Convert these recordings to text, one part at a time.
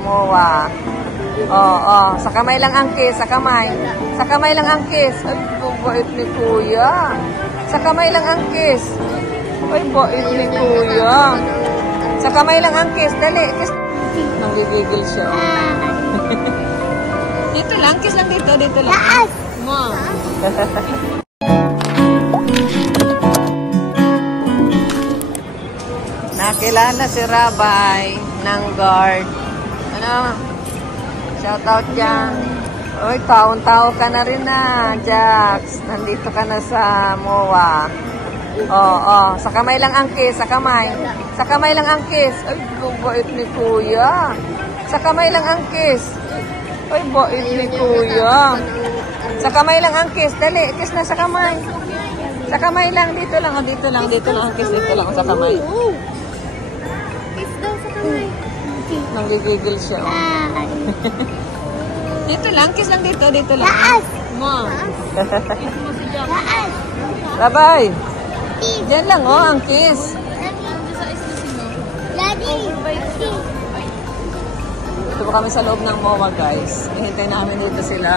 Mowa. Sa kamay lang ang kiss, sa kamay. Sa kamay lang ang kiss. Ay, bait ni Kuya. Sa kamay lang ang kiss. Ay, bait ni Kuya. Sa kamay lang ang kiss. Dali, kiss. Nanggigigil siya. Dito lang, kiss lang dito, dito lang. Taas! Mo. Nakilala si Rabay ng guard. Ano? Shout out dyan. Uy, taon-tao ka na rin na, Jax. Nandito ka na sa MOA. Sa kamay lang ang kiss, sa kamay. Sa kamay lang ang kiss. Ay, bait ni Kuya. Sa kamay lang ang kiss. Ay, bait ni Kuya. Sa kamay lang ang kiss. Dali, kiss na sa kamay. Sa kamay lang, dito lang, dito lang, dito lang ang kiss, dito lang sa kamay. Kiss daw sa kamay. Nanggigigil siya. Dito lang, kiss lang dito, dito lang. Taas! Mo. Taas! Bye-bye. Diyan lang, ang kiss. Daddy! Dito pa kami sa loob ng MOA, guys. Hihintay namin dito sila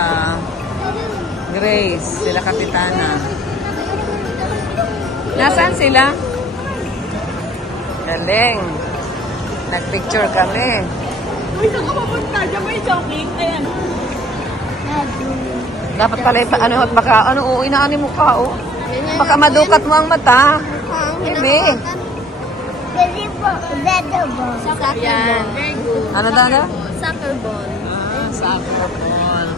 Grace, sila Kapitana. Nasaan sila? Galing. Nagpicture kami. Uy, saan ka mapunta? Diyan may jogging. Ayan. Dapat pala inaani mo ka, Baka madukat mo ang mata. Baby. Kasi po, better ball. Yan. Very good. Ano daw? Soccer ball. Soccer ball.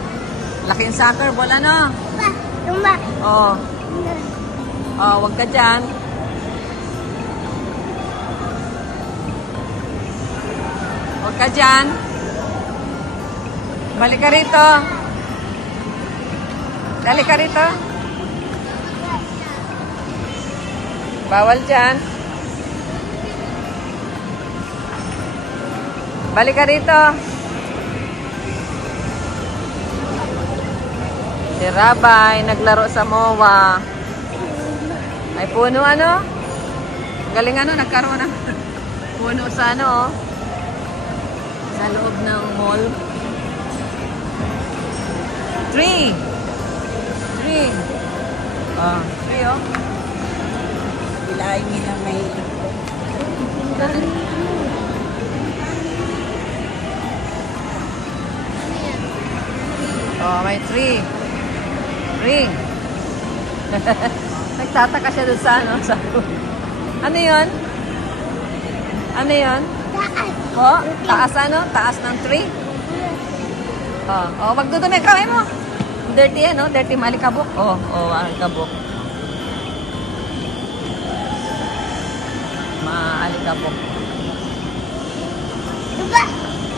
Laking soccer ball, ano? Tumba. Wag ka dyan. Huwag ka dyan. Balik ka rito. Dali ka rito. Bawal dyan. Balik ka rito. Si Rabay, naglaro sa MOA. Ay, puno ano? Galing ano, nagkaroon ng puno sa ano, sa loob ng mall. 3. 3. 3, Bilahin nila may may 3. Ring. Nagtataka siya doon sa ano. Ano yun? Ano yun? taas. Taas ano? Taas ng 3? Magdudumi kamay mo. Dirty yan, Dirty malikabok. Alikabok. Maalikabok. Diba?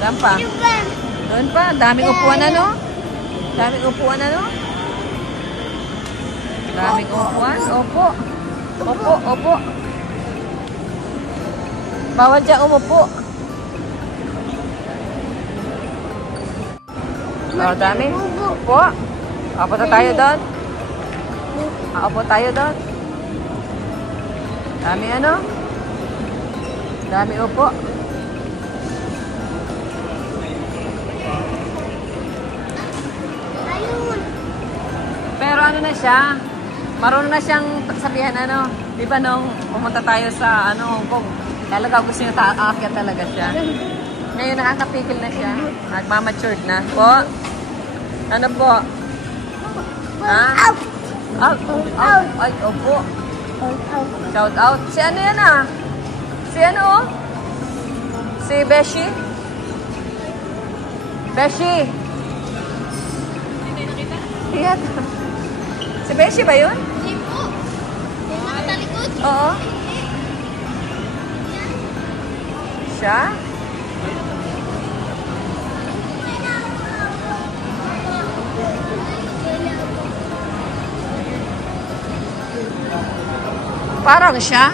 Saan pa? Diba? Doon pa. Daming upuan, ano? Daming upuan, ano? Daming upuan. Opo. Opo. Bawal dyan umupo. Dami. Upo. Upo tayo doon. Upo tayo doon. Dami ano? Dami upo. Ayun. Pero ano na siya? Marunong na siyang sabihan ano? Di ba nung pumunta tayo sa Hong Kong? Talaga gusto niya aakyat talaga siya. Ngayon nakakapigil na siya. Nagmamatured na. Po? Ano po? Ha? Out. Ay, opo. Shout out. Si ano yan Si ano Si Beshi? Beshi? Iyan. Si Beshi ba yun? Hindi po. Yung nakatalikod. Oo. Siya? Parang siya.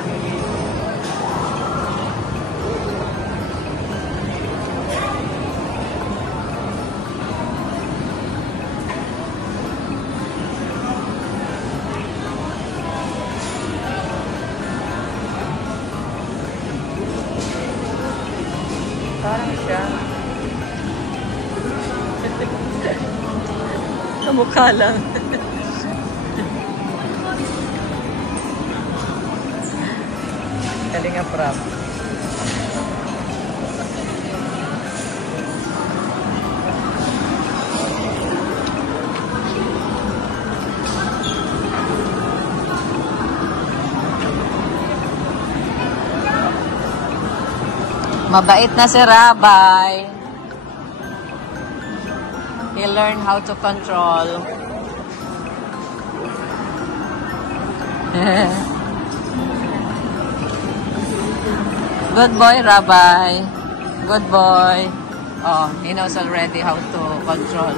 Parang siya. mukha lang. Kalinga Prab. Mabait na si Rabay. He learned how to control. Good boy, Rabay. Good boy. Oh, he knows already how to control.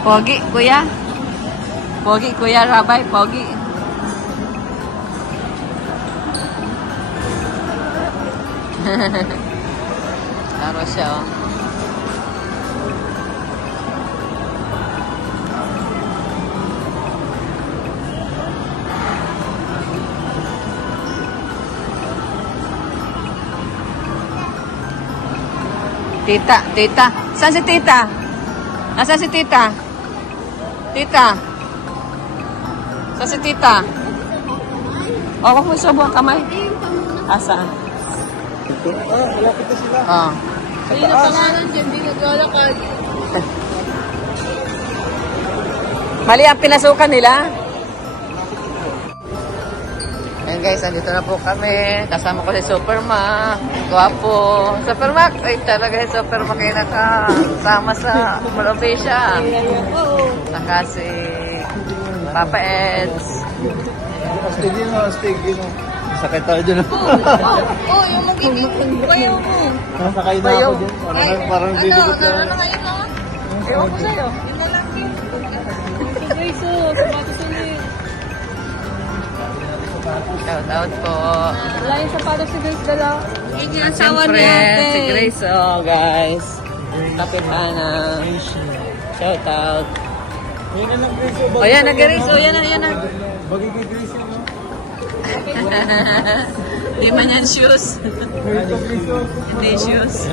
Pogi, kuya. Pogi, kuya Rabay. Pogi. Laro siya, oh. Tita, tita. Saan si tita? Nasaan si tita? Tita. Saan si tita? Oh, wag mo subo ang kamay. Asaan? Malapit na sila. Oh. Hindi na pangalan dyan, hindi naglalakad. Mali ang pinasukan nila. Ayan guys, andito na po kami. Kasama ko si Superma. Guwapo. Superma, ay talaga si Superma kayo nakasama sa Malobesia. Saka si Papa Eds. Astig yun, astig yun. Sakit tayo dyan. Oh, yung magiging bayaw mo. Nasakay na ako dyan. Parang bibigot na. Ano kayo no? Ewan ko sa'yo. Yun na lang yun. Grace, sapatos ulit. Shout out po. Wala yung sapatos si Grace dala. Yung asawa Siyempre, niya ate. si Grace, oh guys. Kapitana. Shout out. Yan na lang, Grace. O yan na, Grace. O yan na, yan na. Bagay kay Grace yun, no? Di man yan shoes. Ito, Grace, oh. Hindi shoes.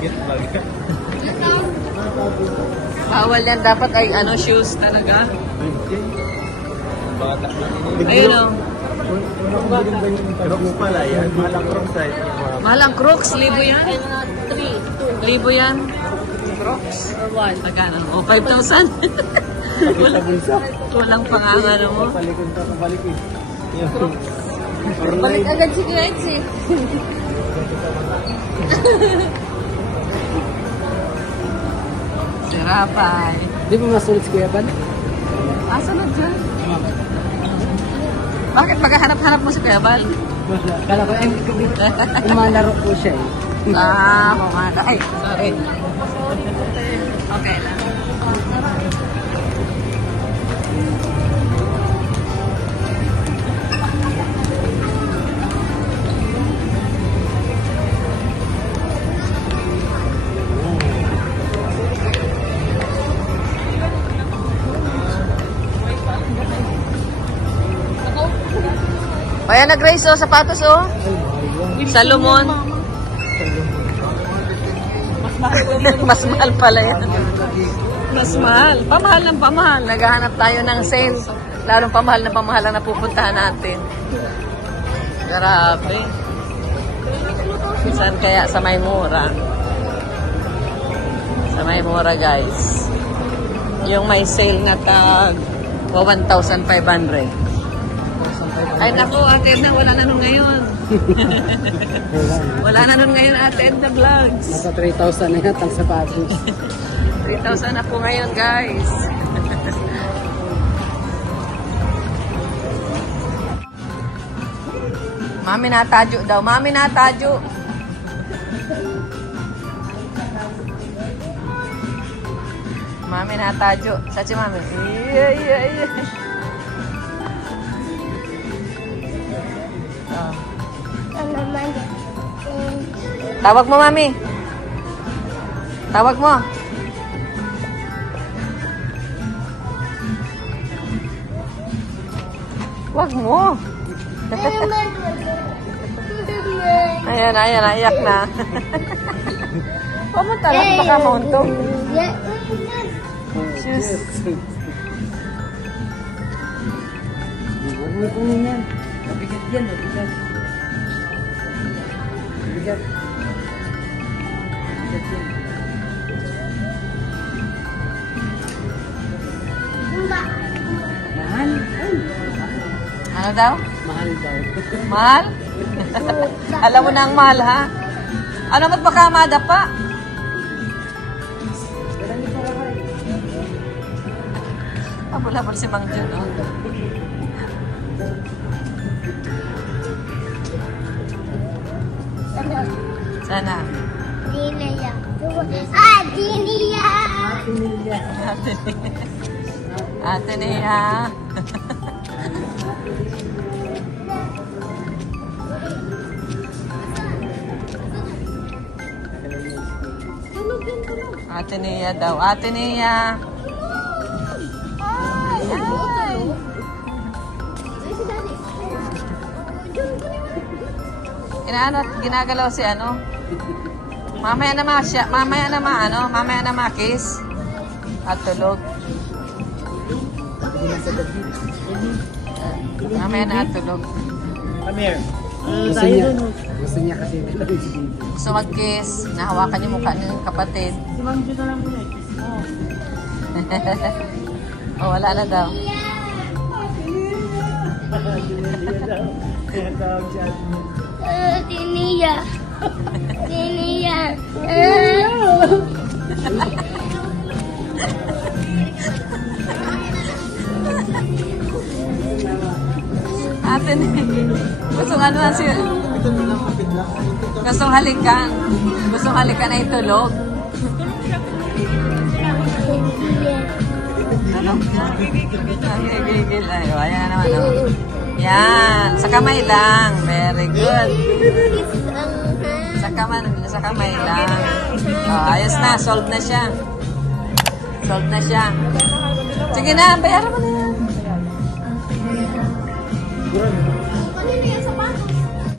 Get bagay. Bawal yan. Dapat ay ano shoes talaga. Bata. Ayun o. Crocs pala yan. Malang Crocs tayo. Malang Crocs. Libo yan. 3, 2. Libo yan. Crocs. Or 1. Magkano? O, 5,000. Sa bulsa. Walang pangangano mo. Palikon ka, kabalik eh. Balik agad si Grace eh. Si Rapay. Di ba masulit si Kuya Ban? Asa na dyan? Bakit maghahanap-hanap mo si Kuya Bal? Kala ko, umalaro po siya eh. Kumada. Ay, sorry. Okay lang. Ayan na Grace, oh, sapatos, oh. Salomon. Mas mahal pala yan. Mas mahal. Pamahal ng pamahal. Naghahanap tayo ng sale. Lalong pamahal na napupuntahan natin. Grabe. Saan kaya? Sa Maymura. Sa Maymura, guys. Yung may sale na tag 1,500. Ay naku, Ate Edna, wala na nun ngayon. Wala na nun ngayon, Ate Edna Vlogs. Nasa 3,000 na yata ang sapatos. 3,000 na po ngayon, guys. Mami natadyo daw. Mami natadyo. Mami natadyo. Sa si Mami. Iya. Tawag mo, Mami. Tawag mo. Wag mo. Ayan, ayan, naiyak na. Pumunta lang, baka mauntog. Shoes. Huwag mo kunin yan. Mabigat yan, mabigat. Mabigat. Mabigat yan. Mahal? Ay, Ano daw? mahal daw. Mahal? Alam mo na ang mahal, ha? Ano ba't baka madapa? Pabulabol si Mang Jun, oh. Sana. Diniya. Ah, Diniya. Ate Nia. Ate Nia daw. Ate Nia. Ginagalaw si ano? Mamaya na siya, mamaya na makis. At tulog. Mamaya na at tulog. Come here. Gusto niya kasi Gusto mag-kiss. Nahawakan yung mukha ng kapatid. si Ma'am Jun na lang muna. Kiss mo. O, wala na daw. Diniya. Diniya. Ate Nia. Gustong ano na siya? Gustong halikan. Gustong halikan na itulog. Ano? Gigil. Ay, ayan naman. Oh. Yan. Sa kamay lang. Very good. Sa kamay lang. Oh, ayos na. Solved na siya. Solved na siya. Sige na. Bayaran mo na yan.